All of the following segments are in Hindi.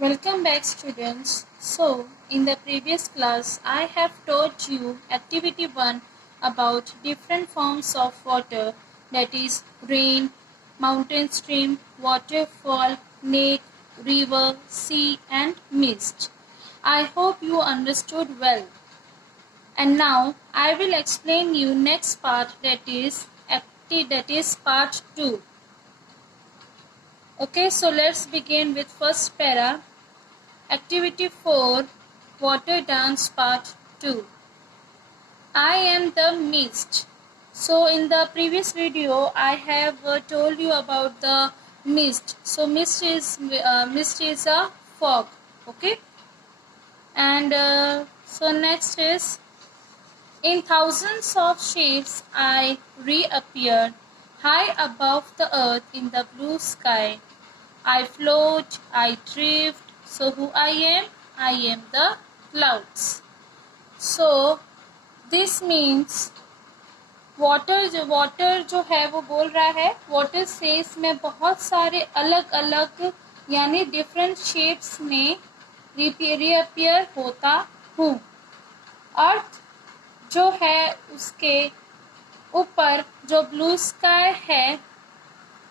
Welcome back, students. So, in the previous class, I have taught you activity 1 about different forms of water, that is rain, mountain stream, waterfall, lake, river, sea and mist. I hope you understood well. And now I will explain you next part, that is part 2. Okay, so let's begin with first para. Activity 4, Water Dance Part 2. I am the mist. So in the previous video, I have told you about the mist. So mist is a fog. Okay. And so next is, in thousands of shapes I reappeared, high above the earth in the blue sky. I float, I drift. So who I am? I am the clouds. So this means water जो है वो बोल रहा है, वाटर सेज में बहुत सारे अलग अलग यानी डिफरेंट शेप्स में रिअपियर होता हूँ. अर्थ जो है उसके ऊपर जो ब्लू स्काई है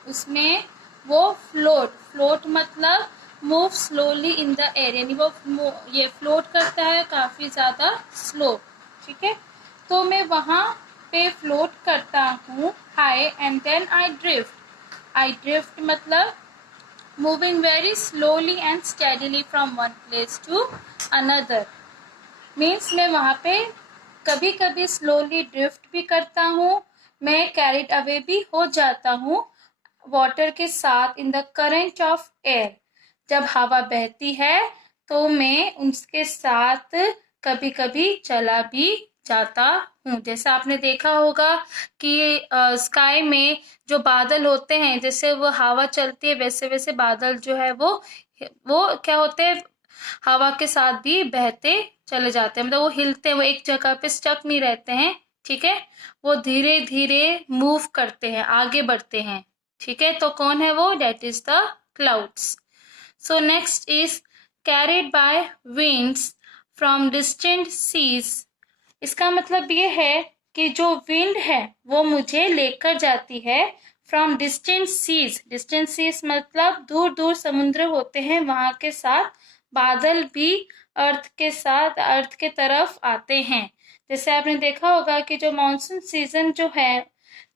उसमें वो फ्लोट मतलब move slowly in the air, यानी वो ये फ्लोट करता है काफी ज्यादा स्लो. ठीक है, तो मैं वहां पे फ्लोट करता हूँ high, and then I drift मतलब moving very slowly and steadily from one place to another. Means मैं वहां पे कभी कभी स्लोली ड्रिफ्ट भी करता हूँ, मैं कैरिड अवे भी हो जाता हूँ वाटर के साथ in the current of air. जब हवा बहती है तो मैं उसके साथ कभी कभी चला भी जाता हूँ. जैसे आपने देखा होगा कि स्काई में जो बादल होते हैं, जैसे वो हवा चलती है वैसे वैसे बादल जो है वो क्या होते हैं, हवा के साथ भी बहते चले जाते हैं, मतलब वो हिलते हैं, वो एक जगह पे स्टक नहीं रहते हैं. ठीक है, वो धीरे धीरे मूव करते हैं, आगे बढ़ते हैं. ठीक है, तो कौन है वो? That is the clouds. So next is carried by winds from distant seas. इसका मतलब ये है कि जो विंड है वो मुझे लेकर जाती है फ्रॉम डिस्टेंट सीज मतलब दूर दूर समुद्र होते हैं वहां के साथ बादल भी अर्थ के तरफ आते हैं. जैसे आपने देखा होगा कि जो मॉनसून सीजन जो है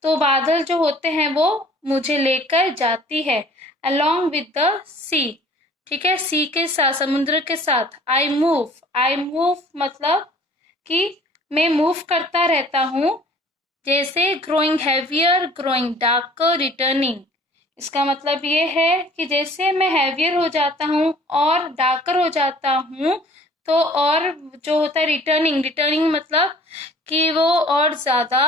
तो बादल जो होते हैं वो मुझे लेकर जाती है along with the sea. ठीक है, सी के साथ, समुद्र के साथ. आई मूव मतलब कि मैं मूव करता रहता हूँ. जैसे growing heavier, growing darker, returning. इसका मतलब ये है कि जैसे मैं हैवियर हो जाता हूँ और डार्कर हो जाता हूँ, तो और जो होता है रिटर्निंग मतलब कि वो और ज्यादा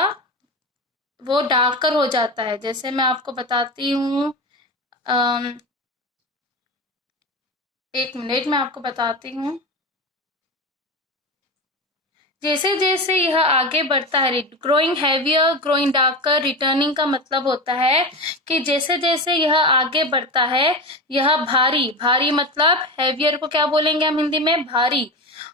वो डार्कर हो जाता है. जैसे मैं आपको बताती हूँ, एक मिनट मैं आपको बताती हूँ. जैसे जैसे यह आगे बढ़ता है, growing heavier, growing darker, returning का मतलब होता है कि जैसे जैसे यह आगे बढ़ता है, यह भारी मतलब हैवियर को क्या बोलेंगे हम हिंदी में? भारी.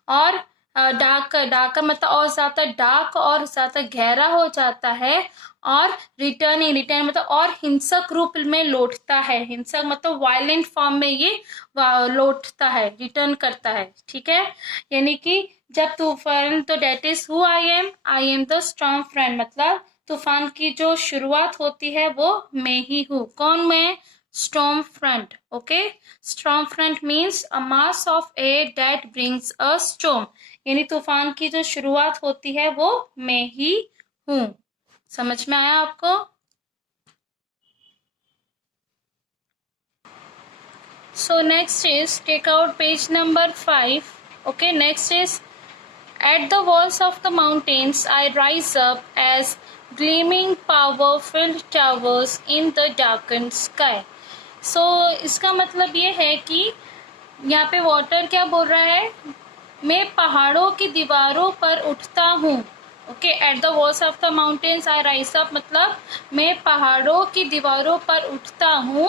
और डार्कर मतलब और ज्यादा डार्क और ज्यादा गहरा हो जाता है. और रिटर्न मतलब और हिंसक रूप में लौटता है. हिंसक मतलब वायलेंट फॉर्म में ये लौटता है, रिटर्न करता है. ठीक है, यानी कि जब तूफान, तो that is who I am the storm front मतलब तूफान की जो शुरुआत होती है वो मैं ही हूँ. कौन मैं? Storm front. Okay, storm front means a mass of air that brings a storm, यानी तूफान की जो शुरुआत होती है वो मैं ही हूँ. समझ में आया आपको? So next is, take out page number 5. Okay, next is, at the walls of the mountains I rise up as gleaming power-filled towers in the darkened sky. So इसका मतलब ये है कि यहाँ पे वाटर क्या बोल रहा है? मैं पहाड़ों की दीवारों पर उठता हूँ. Okay, at the walls of the mountains I rise up मतलब मैं पहाड़ों की दीवारों पर उठता हूँ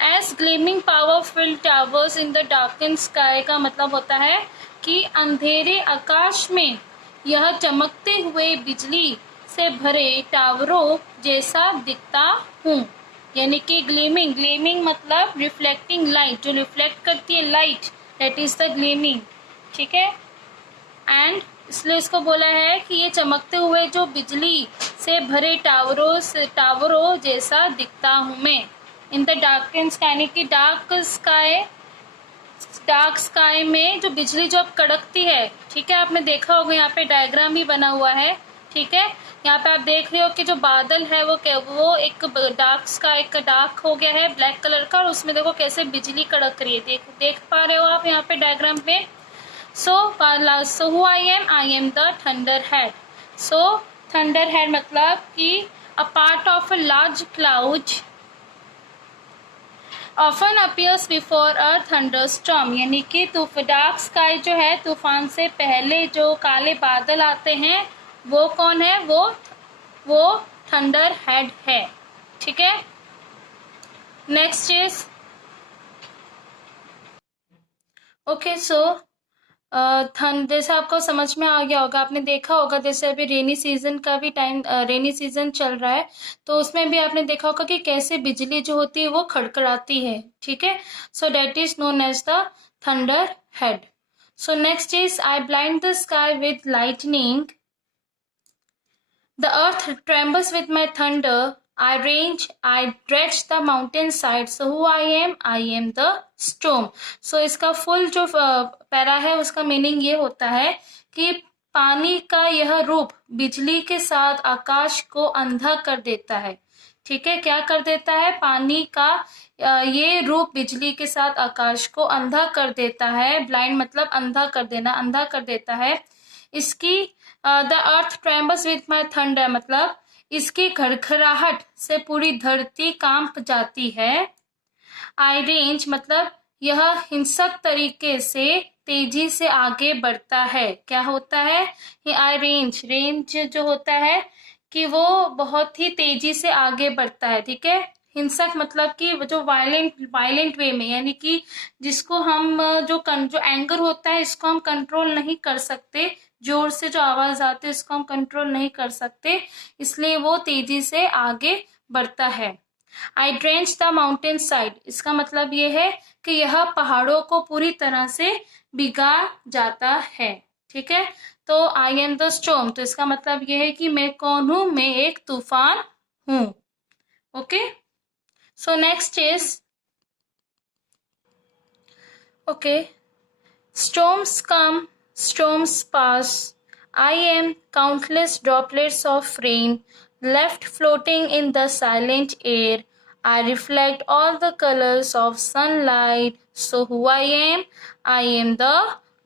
as gleaming powerful towers in the darken sky का मतलब होता है कि अंधेरे आकाश में यह चमकते हुए बिजली से भरे टावरों जैसा दिखता हूँ। यानी कि ग्लीमिंग, ग्लीमिंग मतलब रिफ्लेक्टिंग लाइट, जो रिफ्लेक्ट करती है light, that is the gleaming. ठीक है, एंड इसलिए इसको बोला है कि ये चमकते हुए जो बिजली से भरे टावरों जैसा दिखता हूँ मैं। इन द डार्कन स्काई, यानी कि डार्क स्काई में जो बिजली जो अब कड़कती है, ठीक है, आपने देखा होगा यहाँ पे डायग्राम भी बना हुआ है। ठीक है, यहाँ पे आप देख रहे हो कि जो बादल है वो एक डार्क स्काई का डार्क हो गया है ब्लैक कलर का, और उसमें देखो कैसे बिजली कड़क रही है, देख पा रहे हो आप यहाँ पे डायग्राम में। So who I am the thunderhead. So thunderhead मतलब कि a part of a large cloud often appears before a thunderstorm, यानी कि डार्क स्काई जो है, तूफान से पहले जो काले बादल आते हैं वो कौन है, वो थंडर हेड है। ठीक है, नेक्स्ट इज ओके। सो जैसे आपको समझ में आ गया होगा, आपने देखा होगा जैसे अभी रेनी सीजन का भी टाइम, रेनी सीजन चल रहा है, तो उसमें भी आपने देखा होगा कि कैसे बिजली जो होती है वो खड़खड़ाती है। ठीक है, so that is known as the thunder head. So next is I blind the sky with lightning, the earth trembles with my thunder, I dredge the mountain side, so who I am the storm. So इसका फुल जो पैरा है उसका मीनिंग ये होता है कि पानी का यह रूप बिजली के साथ आकाश को अंधा कर देता है। ठीक है, क्या कर देता है, पानी का ये रूप बिजली के साथ आकाश को अंधा कर देता है। ब्लाइंड मतलब अंधा कर देना, अंधा कर देता है। इसकी the earth trembles with my thunder मतलब इसकी खड़खड़ाहट से पूरी धरती कांप जाती है। आई रेंज मतलब यह हिंसक तरीके से तेजी से आगे बढ़ता है। क्या होता है, आई रेंज, रेंज जो होता है कि वो बहुत ही तेजी से आगे बढ़ता है। ठीक है, हिंसक मतलब कि जो वायलेंट वे में, यानी कि जिसको हम जो एंगर होता है इसको हम कंट्रोल नहीं कर सकते, जोर से जो आवाज आती है इसको हम कंट्रोल नहीं कर सकते, इसलिए वो तेजी से आगे बढ़ता है। आई ड्रेंच द माउंटेन साइड, इसका मतलब ये है कि यह पहाड़ों को पूरी तरह से भिगा जाता है। ठीक है, तो आई एम द स्टॉर्म, तो इसका मतलब ये है कि मैं कौन हूं, मैं एक तूफान हूं। Okay, so next is okay, storms come, storms pass. I am countless droplets of rain left floating in the silent air. I reflect all the colors of sunlight. So who I am the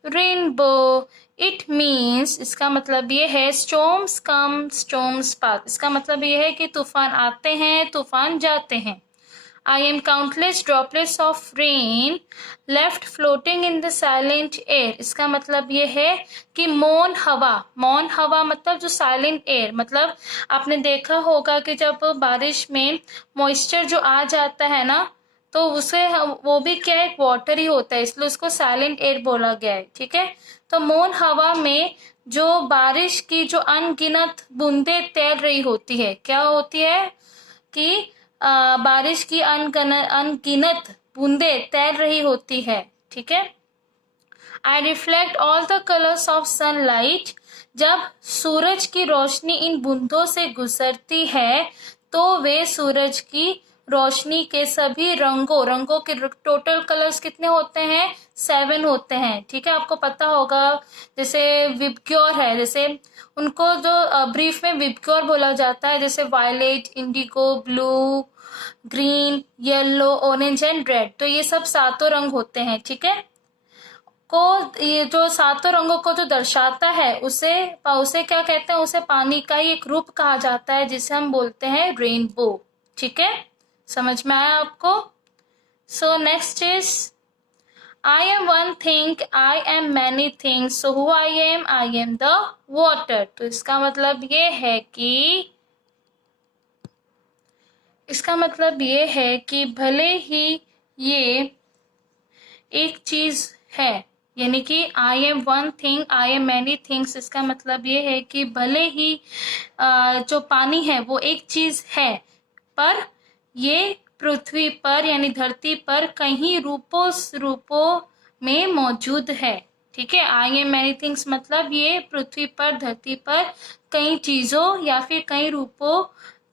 rainbow. It means, इसका मतलब ये है storms come, storms pass. इसका मतलब ये है कि तूफान आते हैं, तूफान जाते हैं। I am countless droplets of rain left floating in the silent air. इसका मतलब ये है कि मौन हवा मतलब जो साइलेंट एयर, मतलब आपने देखा होगा कि जब बारिश में मॉइस्चर जो आ जाता है ना, तो उसे वो भी क्या है, वाटर ही होता है, इसलिए उसको साइलेंट एयर बोला गया है। ठीक है, तो मौन हवा में जो बारिश की जो अनगिनत बूंदे तैर रही होती है, क्या होती है कि बारिश की अनगिनत बूंदे तैर रही होती है। ठीक है, I reflect all the colours of sunlight, जब सूरज की रोशनी इन बूंदों से गुजरती है तो वे सूरज की रोशनी के सभी रंगों के टोटल कलर्स कितने होते हैं, 7 होते हैं। ठीक है, आपको पता होगा जैसे विबग्योर है, जैसे उनको जो ब्रीफ में विबग्योर बोला जाता है, जैसे violet, indigo, blue, green, yellow, orange and red, तो ये सब 7 रंग होते हैं। ठीक है, ये जो 7 रंगों को जो दर्शाता है उसे क्या कहते हैं, उसे पानी का ही एक रूप कहा जाता है जिसे हम बोलते हैं रेनबो। ठीक है, समझ में आया आपको। सो next is I am one thing, I am many things, so who I am the water. तो इसका मतलब ये है कि इसका मतलब ये है कि भले ही ये एक चीज है, यानी कि I am one thing I am many things, इसका मतलब ये है कि भले ही जो पानी है वो एक चीज है, पर ये पृथ्वी पर यानी धरती पर कई रूपों रूपों में मौजूद है। ठीक है, आई एम मैनी थिंग्स मतलब ये पृथ्वी पर धरती पर कई चीजों या फिर कई रूपों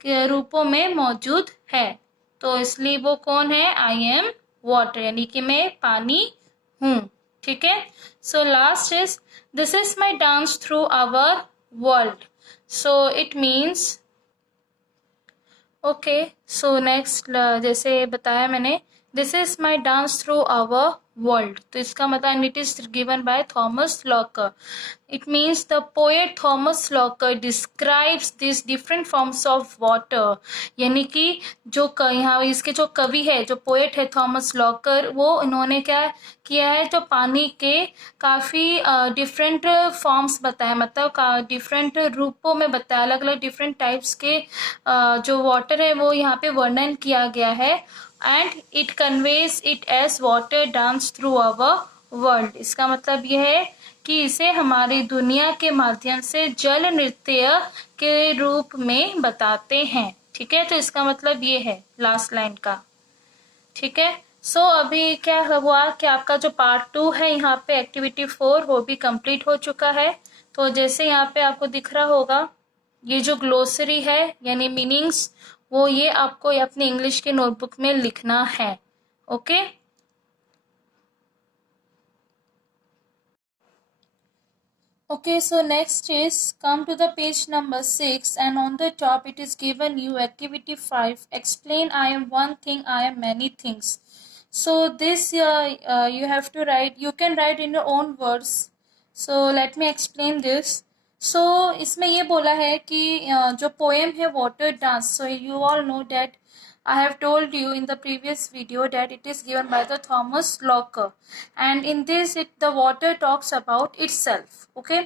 के रूपों में मौजूद है। तो इसलिए वो कौन है, आई एम वाटर, यानी कि मैं पानी हूँ। ठीक है, so last is this is my dance through our world. So it means okay, so next जैसे बताया मैंने, this is my dance through our world, तो इसका मतलब it is given by Thomas Locker. It means the poet Thomas Locker describes this different forms of water, यानी कि जो यहाँ इसके जो कवि है, जो पोएट है थॉमस लॉकर, वो इन्होंने क्या किया है, जो पानी के काफ़ी डिफरेंट फॉर्म्स बताए, मतलब डिफरेंट रूपों में बताया, अलग अलग डिफरेंट टाइप्स के जो वाटर है वो यहाँ पे वर्णन किया गया है। And it conveys it as water dance through our world, इसका मतलब यह है कि इसे हमारी दुनिया के माध्यम से जल नृत्य के रूप में बताते हैं। ठीक है, तो इसका मतलब ये है लास्ट लाइन का। ठीक है, सो अभी क्या हुआ कि आपका जो पार्ट 2 है यहाँ पे एक्टिविटी 4 वो भी कंप्लीट हो चुका है। तो जैसे यहाँ पे आपको दिख रहा होगा, ये जो ग्लोसरी है यानी मीनिंग्स, वो ये आपको अपने इंग्लिश के नोटबुक में लिखना है। Okay, okay, so next is come to the page number 6, and on the top it is given you activity 5, explain I am one thing I am many things. So this you have to write, you can write in your own words, so let me explain this. So इसमें ये बोला है कि जो पोएम है water dance, so you all know that I have told you in the previous video that it is given by the Thomas Locker, and in this the water talks about itself. Okay,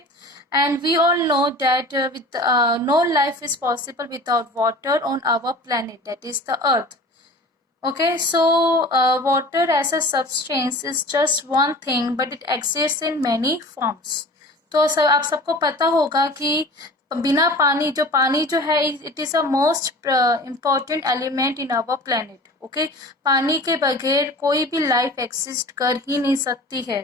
and we all know that with no life is possible without water on our planet, that is the earth. Okay, so water as a substance is just one thing, but it exists in many forms. तो सब आप सबको पता होगा कि बिना पानी, जो पानी जो है it is a most important element in our planet. Okay, पानी के बगैर कोई भी लाइफ एग्जिस्ट कर ही नहीं सकती है।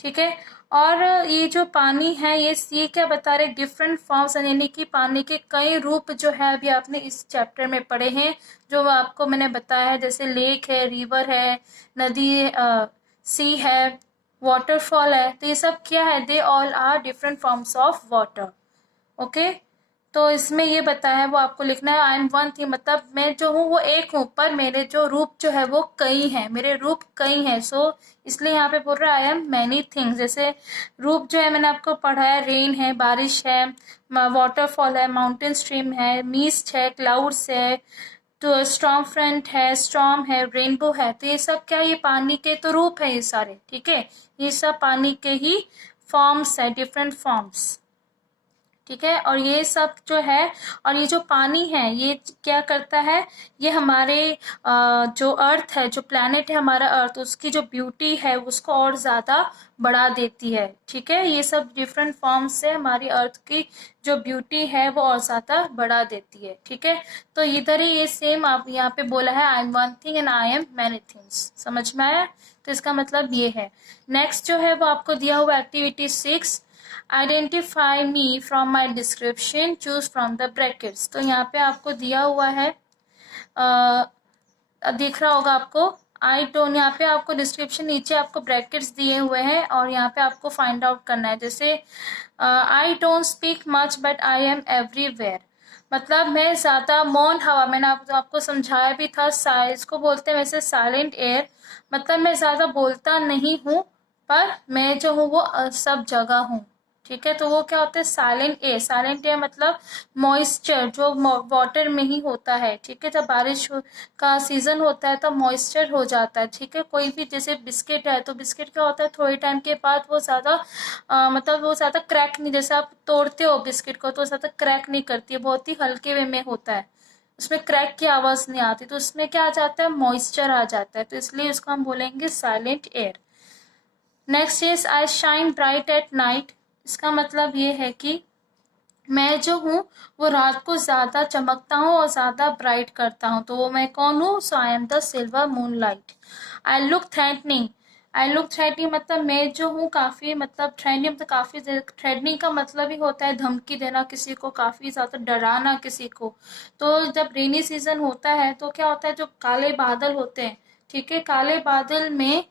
ठीक है, और ये जो पानी है ये क्या बता रहे, डिफरेंट फॉर्म्स, यानी कि पानी के कई रूप जो है अभी आपने इस चैप्टर में पढ़े हैं, जो आपको मैंने बताया है, जैसे लेक है, रिवर है, नदी सी है, वाटरफॉल है, तो ये सब क्या है, they all are different forms of water. Okay, तो इसमें ये बताया है वो आपको लिखना है, आई एम वन थिंग मतलब मैं जो हूँ वो एक हूँ, पर मेरे जो रूप जो है वो कई हैं, मेरे रूप कई हैं। सो इसलिए यहाँ पे बोल रहा है आई एम मैनी थिंग्स। जैसे रूप जो है मैंने आपको पढ़ाया, रेन है, बारिश है, वाटरफॉल है, माउंटेन स्ट्रीम है, मिस्ट है, क्लाउड्स है, तो स्टॉर्म फ्रंट है, स्टॉर्म है, रेनबो है, तो ये सब क्या, ये पानी के तो रूप है ये सारे। ठीक है, ये सब पानी के ही फॉर्म्स है, डिफरेंट फॉर्म्स। ठीक है, और ये सब जो है, और ये जो पानी है ये क्या करता है, ये हमारे जो अर्थ है, जो प्लैनेट है हमारा अर्थ, उसकी जो ब्यूटी है उसको और ज़्यादा बढ़ा देती है। ठीक है, ये सब डिफरेंट फॉर्म से हमारी अर्थ की जो ब्यूटी है वो और ज़्यादा बढ़ा देती है। ठीक है, तो इधर ही ये सेम आप यहाँ पे बोला है, I M one thing and I am many things. समझ में आया? तो इसका मतलब ये है। नेक्स्ट जो है वो आपको दिया हुआ activity 6, identify me from my description, choose from the brackets. तो यहाँ पे आपको दिया हुआ है, दिख रहा होगा आपको, आई डोंट, यहाँ पे आपको डिस्क्रिप्शन नीचे आपको ब्रैकेट्स दिए हुए हैं, और यहाँ पे आपको फाइंड आउट करना है। जैसे I don't speak much but I am everywhere, मतलब मैं ज़्यादा मौन हवा, मैंने आपको समझाया भी था, इसको बोलते हैं वैसे साइलेंट एयर, मतलब मैं ज़्यादा बोलता नहीं हूँ, पर मैं जो हूँ वो सब जगह हूँ। ठीक है, तो वो क्या होता है, साइलेंट एयर। साइलेंट एयर मतलब मॉइस्चर जो वाटर में ही होता है। ठीक है, जब बारिश का सीजन होता है तब मॉइस्चर हो जाता है। ठीक है, कोई भी जैसे बिस्किट है, तो बिस्किट क्या होता है, थोड़े टाइम के बाद वो ज़्यादा मतलब वो ज़्यादा क्रैक नहीं, जैसे आप तोड़ते हो बिस्किट को तो ज़्यादा क्रैक नहीं करती है, बहुत ही हल्के वे में होता है। उसमें क्रैक की आवाज़ नहीं आती, तो उसमें क्या आ जाता है, मॉइस्चर आ जाता है, तो इसलिए उसको हम बोलेंगे silent air. Next is I shine bright at night. इसका मतलब ये है कि मैं जो हूँ वो रात को ज़्यादा चमकता हूँ और ज़्यादा ब्राइट करता हूँ, तो वो मैं कौन हूँ, so I am the silver moonlight. I look threatening. I look threatening मतलब मैं जो हूँ काफ़ी, मतलब थ्रेटनिंग मतलब काफ़ी, थ्रेटनिंग का मतलब ही होता है धमकी देना किसी को, काफ़ी ज़्यादा डराना किसी को। तो जब रेनी सीजन होता है तो क्या होता है, जो काले बादल होते हैं, ठीक है, काले बादल में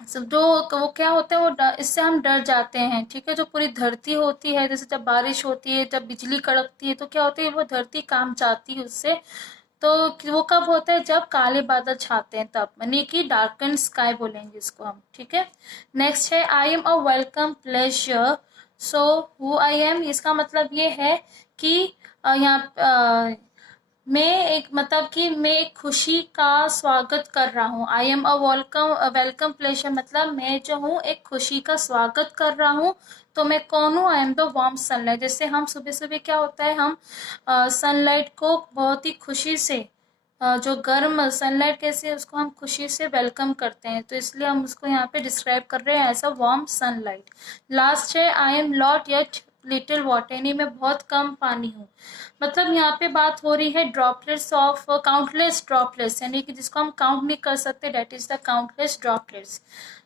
जो वो क्या होता है, वो इससे हम डर जाते हैं, ठीक है। जो पूरी धरती होती है, जैसे जब बारिश होती है, जब बिजली कड़कती है, तो क्या होती है, वो धरती काम जाती है उससे। तो वो कब होता है, जब काले बादल छाते हैं तब, यानी कि डार्कन स्काई बोलेंगे इसको हम, ठीक है। नेक्स्ट है I am a welcome pleasure. So who I M, इसका मतलब ये है कि यहाँ मैं एक, मतलब कि मैं एक खुशी का स्वागत कर रहा हूँ। I am a welcome, welcome pleasure मतलब मैं जो हूँ एक खुशी का स्वागत कर रहा हूँ। तो मैं कौन हूँ, आई एम द वार्म सनलाइट। जैसे हम सुबह सुबह क्या होता है, हम सनलाइट को बहुत ही खुशी से, जो गर्म सनलाइट कैसे है उसको हम खुशी से वेलकम करते हैं, तो इसलिए हम उसको यहाँ पे डिस्क्राइब कर रहे हैं as a warm sunlight. Last है I am lot yet little water, यानी मैं बहुत कम पानी हूँ। मतलब यहाँ पे बात हो रही है ड्रॉपलेट्स ऑफ, काउंटलेस ड्रॉपलेट्स, यानी कि जिसको हम काउंट नहीं कर सकते, that is the countless droplets.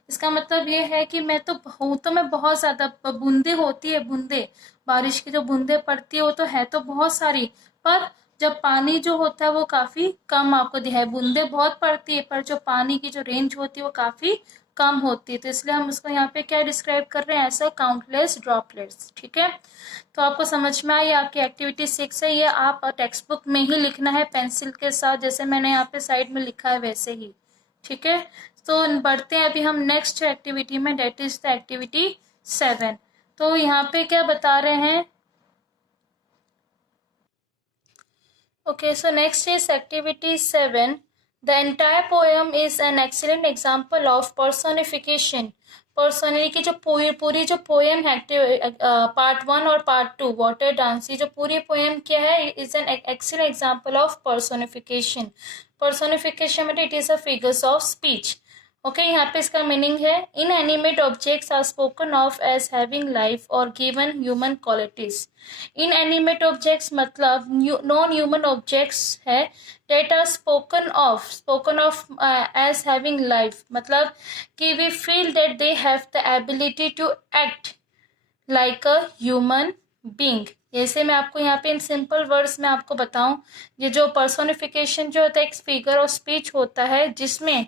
इसका मतलब ये है कि मैं तो हूँ, तो मैं बहुत ज्यादा, बूंदे होती है, बूंदे, बारिश की जो बूंदे पड़ती है वो तो है तो बहुत सारी, पर जब पानी जो होता है वो काफी कम आपको दिखाई, बूंदे बहुत पड़ती है पर जो पानी की जो रेंज होती है वो काफी कम होती है, तो इसलिए हम उसको यहाँ पे क्या डिस्क्राइब कर रहे हैं, ऐसा काउंटलेस ड्रॉपलेट्स, ठीक है। तो आपको समझ में आई, आपकी एक्टिविटी 6 है, ये आप टेक्स्ट बुक में ही लिखना है पेंसिल के साथ, जैसे मैंने यहाँ पे साइड में लिखा है वैसे ही, ठीक है। तो बढ़ते हैं अभी हम नेक्स्ट एक्टिविटी में, डेट इज द एक्टिविटी 7। तो यहाँ पे क्या बता रहे हैं, okay, so next is activity 7. The entire poem is an excellent example of personification. Personally की जो पूरी पूरी जो पोएम है, पार्ट 1 और पार्ट 2 वाटर डांस, ये जो पूरी पोएम क्या है, is an excellent example of personification. Personification मतलब it is a figures of speech. Okay, यहाँ पे इसका मीनिंग है, inanimate objects are spoken of as having life और given human qualities. Inanimate objects मतलब नॉन ह्यूमन ऑब्जेक्ट्स है, that are spoken of as having life, मतलब कि we feel that they have the ability to act like a human being. जैसे मैं आपको यहाँ पे इन सिंपल वर्ड्स में आपको बताऊं, ये जो पर्सोनिफिकेशन जो होता है एक फिगर ऑफ स्पीच होता है, जिसमें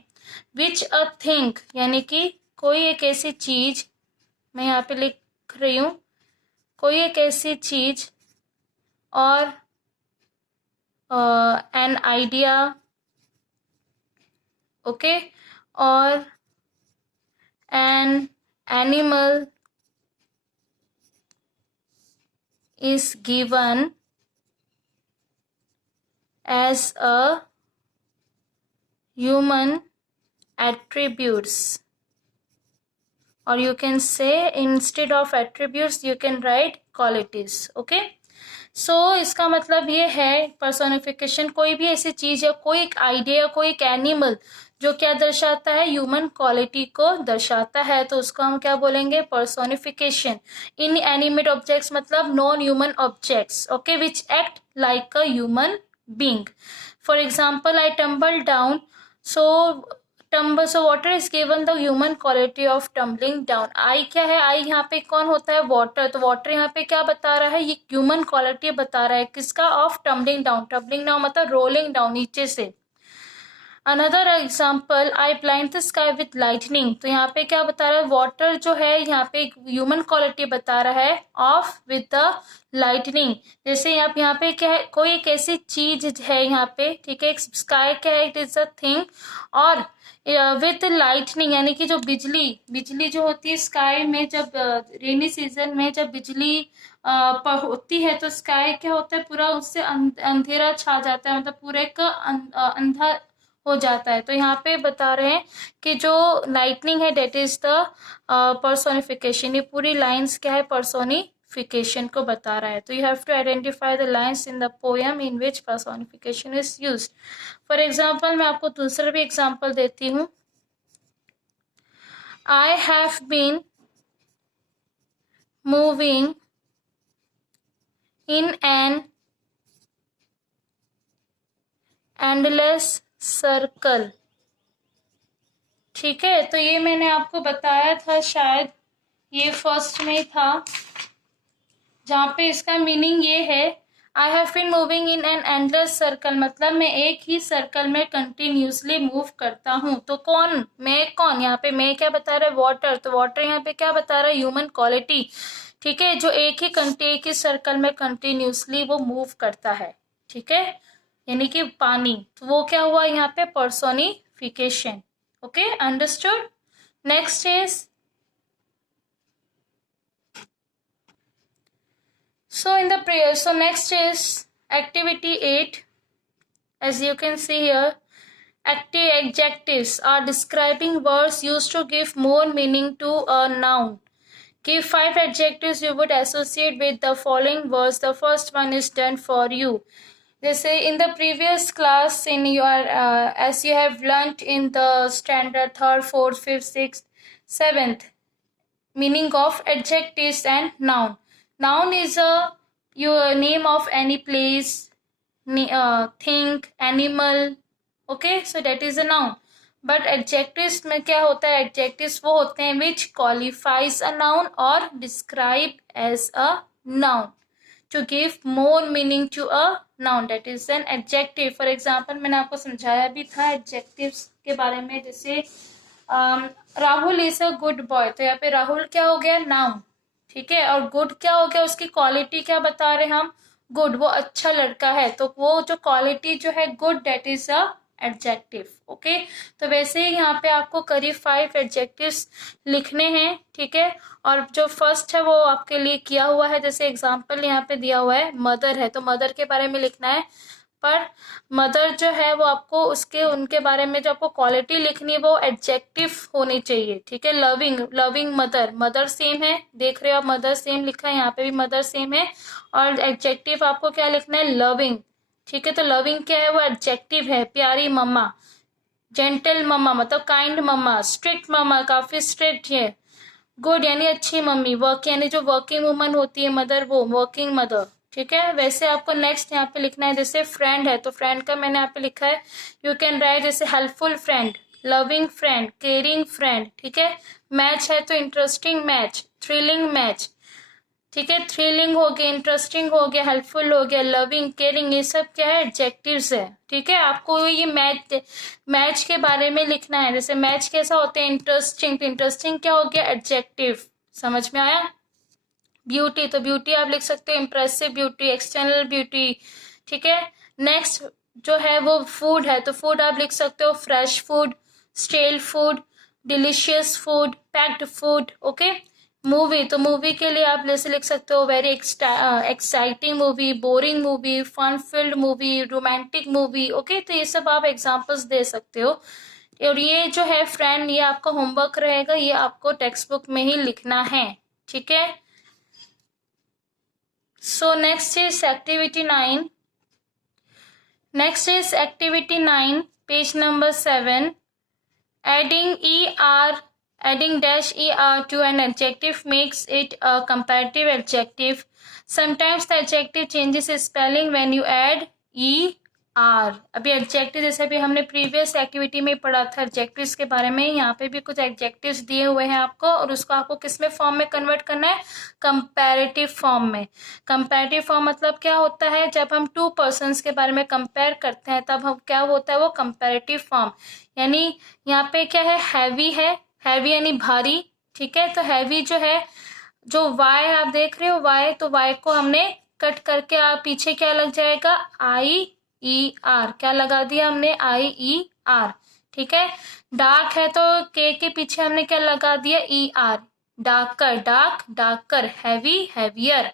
विच अ थिंग यानी कि कोई एक ऐसी चीज, मैं यहाँ पे लिख रही हूँ, कोई एक ऐसी चीज और एन आइडिया, ओके, और an animal is given as a human attributes, or you can say instead of attributes you can write qualities, okay। सो इसका मतलब ये है पर्सोनिफिकेशन, कोई भी ऐसी चीज या कोई एक आइडिया, कोई एक एनिमल जो क्या दर्शाता है, ह्यूमन क्वालिटी को दर्शाता है, तो उसको हम क्या बोलेंगे, पर्सोनिफिकेशन। इन एनिमेट ऑब्जेक्ट्स मतलब non human objects, okay, which act like a human being. For example I tumble down, so tumble, so water is given the human quality of tumbling down. I क्या है, आई यहाँ पे कौन होता है, वाटर, तो वाटर यहाँ पे क्या बता रहा है, ये ह्यूमन क्वालिटी बता रहा है, किसका, of tumbling down. Tumbling down मतलब रोलिंग डाउन, नीचे से। Another example I blind the sky with lightning, तो यहाँ पे क्या बता रहा है, वाटर जो है यहाँ पे ह्यूमन क्वालिटी बता रहा है ऑफ विद द लाइटनिंग। जैसे यहाँ पे क्या है, कोई एक ऐसी चीज है यहाँ पे, ठीक है, स्काई क्या है, इट इज अ थिंग, और विथ लाइटनिंग यानी कि जो बिजली, बिजली जो होती है स्काई में, जब रेनी सीजन में जब बिजली होती है तो स्काई क्या होता है, पूरा उससे अंधेरा छा जाता है, मतलब पूरे का अंधा हो जाता है। तो यहाँ पे बता रहे हैं कि जो लाइटनिंग है डेट इज द पर्सोनिफिकेशन, ये पूरी लाइंस क्या है, पर्सोनिफिकेशन पर्सोनिफिकेशन को बता रहा है। तो you have to identify the lines in the poem in which personification is used. For example मैं आपको दूसरा भी एग्जाम्पल देती हूँ। I have been moving in an endless circle। ठीक है, तो ये मैंने आपको बताया था, शायद ये फर्स्ट में था, जहाँ पे इसका मीनिंग ये है, I have been moving in an endless circle, मतलब मैं एक ही सर्कल में कंटिन्यूसली मूव करता हूँ। तो कौन, मैं कौन, यहाँ पे मैं क्या बता रहा है, वाटर, तो वाटर यहाँ पे क्या बता रहा है, ह्यूमन क्वालिटी। ठीक है, जो एक ही सर्कल में कंटिन्यूसली वो मूव करता है। ठीक है, यानी कि पानी, तो वो क्या हुआ यहाँ पे, personification. Okay, understood. Next is, so in the prayer, so next is activity 8. As you can see here, active adjectives are describing words used to give more meaning to a noun. Give 5 adjectives you would associate with the following words. The first one is done for you. जैसे in the previous class, in your as you have learnt in the standard 3rd, 4th, 5th, 6th, 7th, meaning of adjectives and noun. Noun is a your name of any place, thing, animal. Okay, so that is a noun. But adjectives में क्या होता है, adjectives वो होते हैं which qualifies a noun or describe as a noun to give more meaning to a noun, that is an adjective. For example, मैंने आपको समझाया भी था adjectives के बारे में, जैसे Rahul is a good boy, तो यहाँ पे राहुल क्या हो गया, नाउन। ठीक है, और गुड क्या हो गया, उसकी क्वालिटी क्या बता रहे हम, गुड, वो अच्छा लड़का है, तो वो जो क्वालिटी जो है good, that is a adjective. Okay, तो वैसे ही यहाँ पे आपको करीब 5 एडजेक्टिव्स लिखने हैं। ठीक है, और जो फर्स्ट है वो आपके लिए किया हुआ है, जैसे एग्जाम्पल यहाँ पे दिया हुआ है, मदर है, तो मदर के बारे में लिखना है। पर मदर जो है वो आपको उसके उनके बारे में जो आपको क्वालिटी लिखनी है वो एडजेक्टिव होनी चाहिए। ठीक है, loving, loving mother, mother same है, देख रहे हो आप, मदर सेम लिखा है, यहाँ पे भी मदर सेम है, और एडजेक्टिव आपको क्या लिखना है, लविंग। ठीक है, तो लविंग क्या है, वो एडजेक्टिव है। प्यारी मम्मा, जेंटल मम्मा मतलब काइंड मम्मा, स्ट्रिक्ट मम्मा काफी स्ट्रिक्ट है, गुड यानी अच्छी मम्मी, वर्क यानी जो वर्किंग वुमन होती है मदर, वो वर्किंग मदर। ठीक है, वैसे आपको नेक्स्ट यहाँ पे लिखना है, जैसे फ्रेंड है, तो फ्रेंड का मैंने यहाँ पे लिखा है, यू कैन राइट जैसे helpful friend, loving friend, caring friend. ठीक है, मैच है तो इंटरेस्टिंग मैच, थ्रिलिंग मैच। ठीक है, थ्रिलिंग हो गया, इंटरेस्टिंग हो गया, हेल्पफुल हो गया, लविंग, केयरिंग, ये सब क्या है, एडजेक्टिव्स है। ठीक है, आपको ये मैच के बारे में लिखना है, जैसे मैच कैसा होता है, इंटरेस्टिंग, तो इंटरेस्टिंग क्या हो गया, एडजेक्टिव। समझ में आया। ब्यूटी, तो ब्यूटी आप लिख सकते हो इम्प्रेसिव ब्यूटी, एक्सटर्नल ब्यूटी। ठीक है, नेक्स्ट जो है वो फूड है, तो फूड आप लिख सकते हो fresh food, stale food, delicious food, packed food. Okay, movie, तो मूवी के लिए आप जैसे लिख सकते हो very exciting movie, boring movie, fun filled movie, romantic movie. Okay, तो ये सब आप एग्जाम्पल्स दे सकते हो। और ये जो है फ्रेंड, ये आपका होमवर्क रहेगा, ये आपको टेक्स्ट बुक में ही लिखना है। ठीक है, so next is activity 9. Next is activity 9, page number 7. Adding adding dash er to an adjective makes it a comparative adjective. Sometimes the adjective changes its spelling when you add er. अभी एडजेक्टिव जैसे भी हमने प्रीवियस एक्टिविटी में पढ़ा था एडजेक्टिव्स के बारे में, यहाँ पे भी कुछ एडजेक्टिव्स दिए हुए हैं आपको, और उसको आपको किस में फॉर्म में कन्वर्ट करना है, कंपैरेटिव फॉर्म में। कंपैरेटिव फॉर्म मतलब क्या होता है, जब हम 2 पर्सन्स के बारे में कंपेयर करते हैं तब हम क्या होता है, वो कंपैरेटिव फॉर्म। यानी यहाँ पे क्या है, हैवी यानी भारी। ठीक है, तो हैवी जो है, जो वाई आप देख रहे हो वाई, तो वाई को हमने कट करके आप पीछे क्या लग जाएगा, IER, क्या लगा दिया हमने, IER। ठीक है, डार्क है तो के पीछे हमने क्या लगा दिया, ER, darker, darker, heavy, heavier.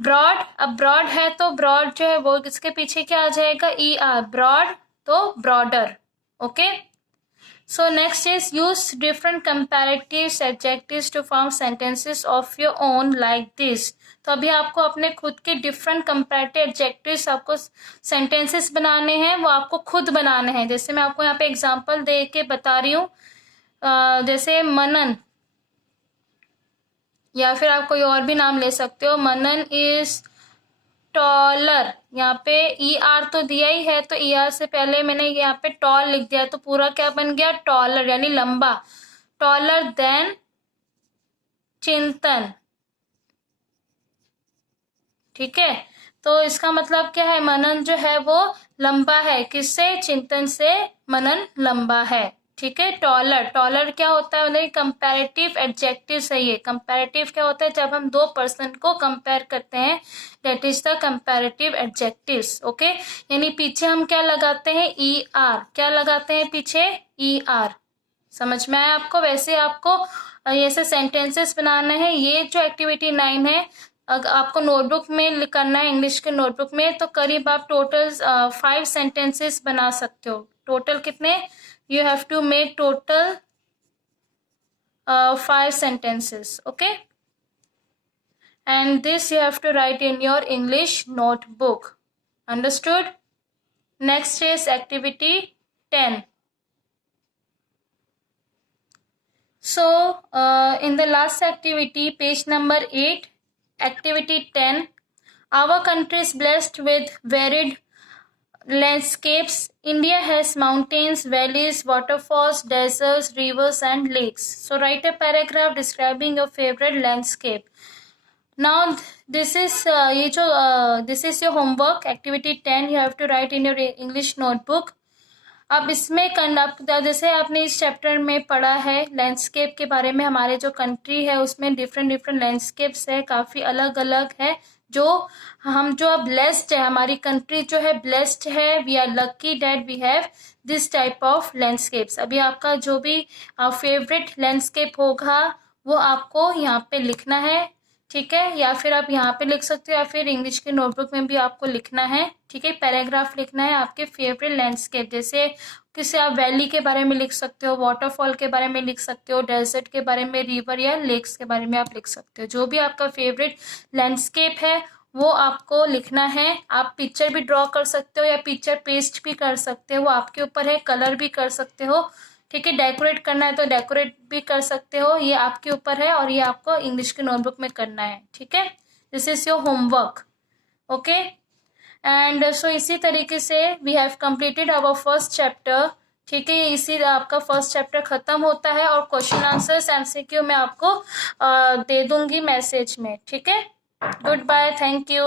Broad, अब ब्रॉड है तो ब्रॉड जो है वो इसके पीछे क्या आ जाएगा, ER, ब्रॉड तो broader. Okay, So next is use different comparatives adjectives to form sentences of your own like this. तो अभी आपको अपने खुद के different comparative adjectives आपको sentences बनाने हैं, वो आपको खुद बनाने हैं. जैसे मैं आपको यहाँ पे example दे के बता रही हूँ, जैसे मनन, या फिर आप कोई और भी नाम ले सकते हो. मनन इज टॉलर. यहाँ पे ई आर तो दिया ही है, तो ई आर से पहले मैंने यहाँ पे टॉल लिख दिया, तो पूरा क्या बन गया, टॉलर यानी लंबा. टॉलर देन चिंतन. ठीक है, तो इसका मतलब क्या है, मनन जो है वो लंबा है. किससे, चिंतन से मनन लंबा है. ठीक है, टॉलर. टॉलर क्या होता है, मतलब कंपैरेटिव एडजेक्टिव है ये. कंपैरेटिव क्या होता है, जब हम दो पर्सन को कंपेयर करते हैं, that is the comparative adjectives. Okay, यानी पीछे हम क्या लगाते हैं, ई आर. क्या लगाते हैं पीछे, ई आर. समझ में आया आपको. वैसे आपको ऐसे सेंटेंसेस बनाना है. ये जो एक्टिविटी 9 है, अगर आपको नोटबुक में करना है, इंग्लिश के नोटबुक में, तो करीब आप टोटल 5 सेंटेंसेस बना सकते हो. टोटल कितने, you have to make total 5 sentences. Okay, and this you have to write in your English notebook. Understood? Next is activity 10. So in the last activity, page number 8, activity 10, our country is blessed with varied landscapes. India has mountains, valleys, waterfalls, deserts, rivers and lakes. So write a paragraph describing your favorite landscape. Now this is this is your homework, activity 10. You have to write in your English notebook. अब इसमें करना, जैसे आपने इस चैप्टर में पढ़ा है लैंडस्केप के बारे में, हमारे जो कंट्री है उसमें डिफरेंट डिफरेंट लैंडस्केप्स है, काफ़ी अलग अलग है. जो हम जो ब्लेस्ड है, हमारी कंट्री जो है ब्लेस्ड है, we are lucky that we have this type of landscapes. अभी आपका जो भी फेवरेट लैंडस्केप होगा वो आपको यहाँ पे लिखना है. ठीक है, या फिर आप यहाँ पे लिख सकते हो, या फिर इंग्लिश के नोटबुक में भी आपको लिखना है. ठीक है, पैराग्राफ लिखना है आपके फेवरेट लैंडस्केप. जैसे किसी आप वैली के बारे में लिख सकते हो, वाटरफॉल के बारे में लिख सकते हो, डेजर्ट के बारे में, रिवर या लेक्स के बारे में आप लिख सकते हो. जो भी आपका फेवरेट लैंडस्केप है वो आपको लिखना है. आप पिक्चर भी ड्रॉ कर सकते हो या पिक्चर पेस्ट भी कर सकते हो, वो आपके ऊपर है. कलर भी कर सकते हो. ठीक है, डेकोरेट करना है तो डेकोरेट भी कर सकते हो, ये आपके ऊपर है. और ये आपको इंग्लिश के नोटबुक में करना है. ठीक है, this is your homework. Okay, and so इसी तरीके से we have completed our first chapter. ठीक है, इसी आपका फर्स्ट चैप्टर खत्म होता है, और क्वेश्चन आंसर्स एमसीक्यू मैं आपको दे दूंगी मैसेज में. ठीक है, गुड बाय, थैंक यू.